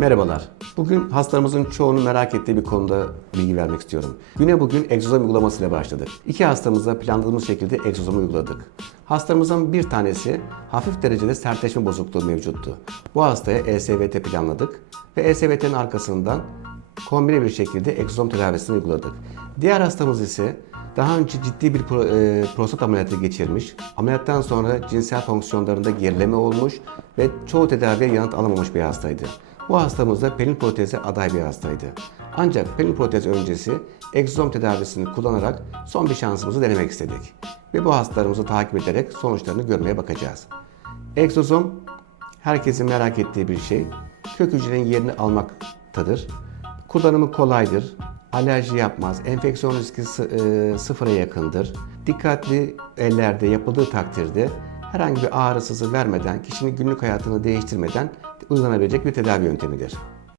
Merhabalar. Bugün hastalarımızın çoğunun merak ettiği bir konuda bilgi vermek istiyorum. Güne bugün egzozom uygulamasıyla başladık. İki hastamıza planladığımız şekilde egzozomu uyguladık. Hastamızın bir tanesi hafif derecede sertleşme bozukluğu mevcuttu. Bu hastaya ESVT planladık ve ESVT'nin arkasından kombine bir şekilde egzozom tedavisini uyguladık. Diğer hastamız ise daha önce ciddi bir pro- e, prostat ameliyatı geçirmiş. Ameliyattan sonra cinsel fonksiyonlarında gerileme olmuş ve çoğu tedaviye yanıt alamamış bir hastaydı. Bu hastamız da pelin proteze aday bir hastaydı. Ancak pelin protez öncesi egzozom tedavisini kullanarak son bir şansımızı denemek istedik. Ve bu hastalarımızı takip ederek sonuçlarını görmeye bakacağız. Egzozom herkesin merak ettiği bir şey. Kök hücrenin yerini almaktadır. Kullanımı kolaydır. Alerji yapmaz. Enfeksiyon riski e, sıfıra yakındır. Dikkatli ellerde yapıldığı takdirde herhangi bir ağrı sızı vermeden, kişinin günlük hayatını değiştirmeden uygulanabilecek bir tedavi yöntemidir.